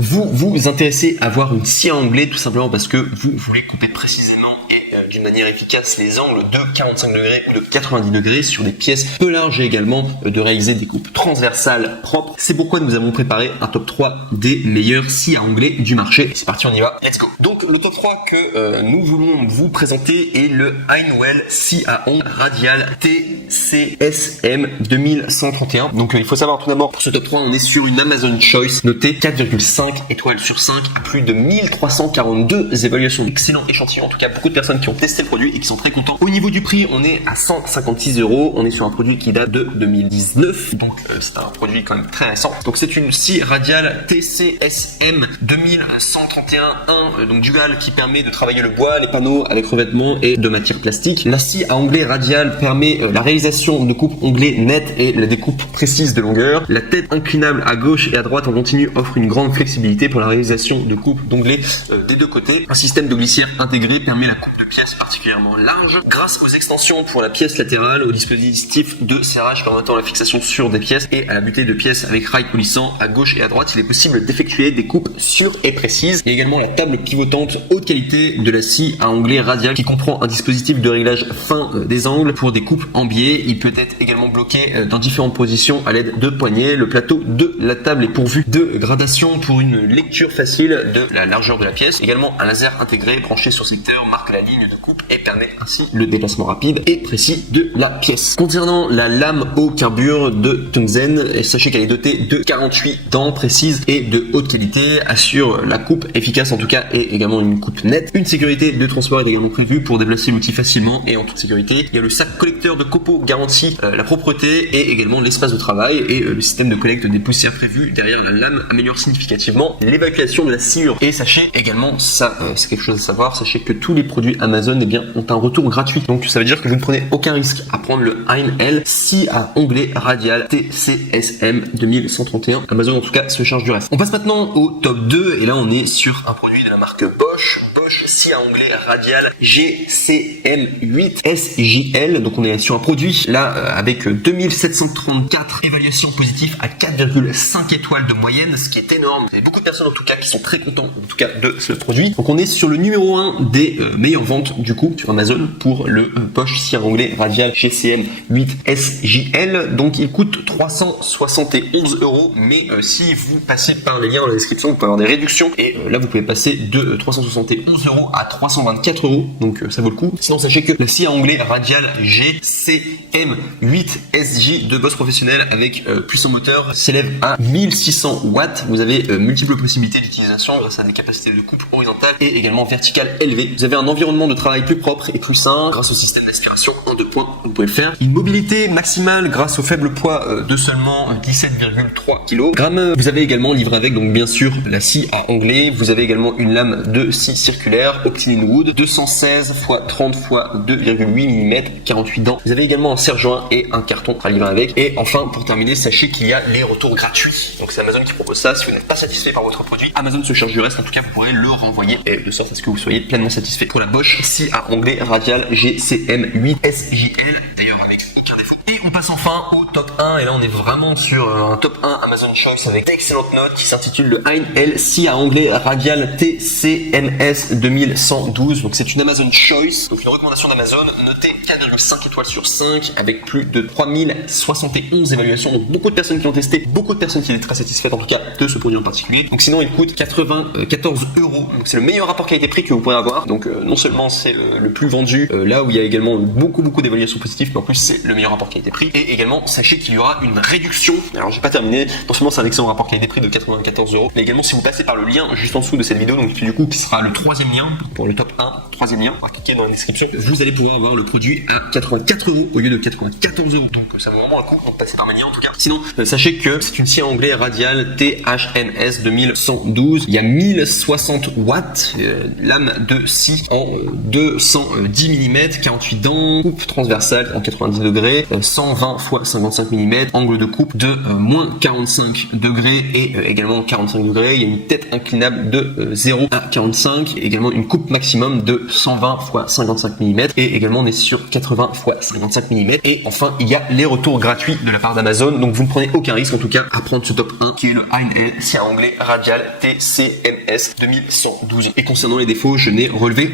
Vous vous intéressez à avoir une scie à onglet tout simplement parce que vous voulez couper précisément et d'une manière efficace les angles de 45 degrés ou de 90 degrés sur des pièces peu larges et également de réaliser des coupes transversales propres. C'est pourquoi nous avons préparé un top 3 des meilleures scies à onglet du marché. C'est parti, on y va, let's go. Donc le top 3 que nous voulons vous présenter est le Honeywell scie à ongles radial TCSM 2131. Donc il faut savoir tout d'abord, pour ce top 3, on est sur une Amazon Choice notée 4,5 étoiles sur 5, plus de 1342 évaluations. Excellent échantillon, en tout cas beaucoup de personnes qui ont testé le produit et qui sont très contents. Au niveau du prix, on est à 156 €. On est sur un produit qui date de 2019, donc c'est un produit quand même très récent. Donc c'est une scie radiale TCSM 2131 donc dual, qui permet de travailler le bois, les panneaux avec revêtement et de matière plastique. La scie à onglet radial permet la réalisation de coupes onglets nettes et la découpe précise de longueur. La tête inclinable à gauche et à droite en continu offre une grande flexibilité pour la réalisation de coupes d'onglets des deux côtés. Un système de glissière intégré permet la coupe de pièces particulièrement large. Grâce aux extensions pour la pièce latérale, au dispositif de serrage permettant la fixation sur des pièces et à la butée de pièces avec rail coulissant à gauche et à droite, il est possible d'effectuer des coupes sûres et précises. Il y a également la table pivotante haute qualité de la scie à onglet radial qui comprend un dispositif de réglage fin des angles pour des coupes en biais. Il peut être également bloqué dans différentes positions à l'aide de poignées. Le plateau de la table est pourvu de gradations pour une lecture facile de la largeur de la pièce. Également un laser intégré branché sur secteur marque la ligne de coupe et permet ainsi le déplacement rapide et précis de la pièce. Concernant la lame au carbure de Tungsten, sachez qu'elle est dotée de 48 dents précises et de haute qualité, assure la coupe efficace en tout cas et également une coupe nette. Une sécurité de transport est également prévue pour déplacer l'outil facilement et en toute sécurité. Il y a le sac collecteur de copeaux garantit la propreté et également l'espace de travail, et le système de collecte des poussières prévu derrière la lame améliore significativement l'évacuation de la sciure. Et sachez également, ça c'est quelque chose à savoir, sachez que tous les produits Amazon ont un retour gratuit. Donc ça veut dire que vous ne prenez aucun risque à prendre le Honeywell scie à onglet radial TCSM 2131. Amazon en tout cas se charge du reste. On passe maintenant au top 2 et là on est sur un produit de la marque Bosch scie à onglet radial GCM8 SJL. Donc on est sur un produit là avec 2734 évaluations positives à 4,5 étoiles de moyenne, ce qui est énorme. Il y a beaucoup de personnes en tout cas qui sont très contents en tout cas de ce produit. Donc on est sur le numéro 1 des meilleures ventes du coup sur Amazon pour le Bosch scie à onglet radial GCM8 SJL. Donc il coûte 371 €, mais si vous passez par les liens dans la description, vous pouvez avoir des réductions et là vous pouvez passer de 371 € à 324 €, donc ça vaut le coup. Sinon sachez que la scie à onglet radial GCM8 SJ de Bosch professionnel avec puissant moteur s'élève à 1600 watts. Vous avez multiples possibilités d'utilisation grâce à des capacités de coupe horizontale et également verticale élevées. Vous avez un environnement de travail plus propre et plus sain grâce au système d'aspiration en 2 points. Vous pouvez le faire. Une mobilité maximale grâce au faible poids de seulement 17,3 kg. Vous avez également livré avec, donc bien sûr, la scie à onglet. Vous avez également une lame de scie circulaire Optiline Wood 216 x 30 x 2,8 mm, 48 dents. Vous avez également un serre-joint et un carton à livrer avec. Et enfin, pour terminer, sachez qu'il y a les retours gratuits. Donc c'est Amazon qui propose ça. Si vous n'êtes pas satisfait par votre produit, Amazon se charge du reste. En tout cas, vous pourrez le renvoyer et de sorte à ce que vous soyez pleinement satisfait. Pour la Bosch scie à onglet radial GCM8 SJL, d'ailleurs avec aucun défaut. Et on passe enfin au top 1 et là on est vraiment sur un top 1 Amazon Choice avec d'excellentes notes qui s'intitule le Honeywell scie à onglet radial TCMS 2112. Donc c'est une Amazon Choice, donc une recommandation d'Amazon notée 4,5 étoiles sur 5 avec plus de 3071 évaluations. Donc beaucoup de personnes qui ont testé, beaucoup de personnes qui étaient très satisfaites en tout cas de ce produit en particulier. Donc sinon il coûte 94 €. Donc c'est le meilleur rapport qualité-prix que vous pourrez avoir. Donc non seulement c'est le plus vendu, là où il y a également beaucoup d'évaluations positives, mais en plus c'est le meilleur rapport qualité-prix. Et également sachez qu'il y aura une réduction. Alors j'ai pas terminé, non seulement c'est un excellent rapport qualité-prix de 94 €, mais également si vous passez par le lien juste en dessous de cette vidéo, donc du coup qui sera le 3e lien pour le top 1, 3e lien, on va cliquer dans la description, vous allez pouvoir avoir le produit à 84 € au lieu de 94 €. Donc ça vaut vraiment le coup, donc passez par ma lien en tout cas. Sinon sachez que c'est une scie à onglet radial THNS 2112. Il y a 1060 watts, lame de scie en 210 mm, 48 dents, coupe transversale en 90 degrés, 120 x 55 mm, angle de coupe de moins 45 degrés et également 45 degrés. Il y a une tête inclinable de 0 à 45, également une coupe maximum de 120 x 55 mm et également on est sur 80 x 55 mm. Et enfin il y a les retours gratuits de la part d'Amazon, donc vous ne prenez aucun risque en tout cas à prendre ce top 1 qui est le A&L scie à onglet radial TCMS 2112. Et concernant les défauts, je n'ai relevé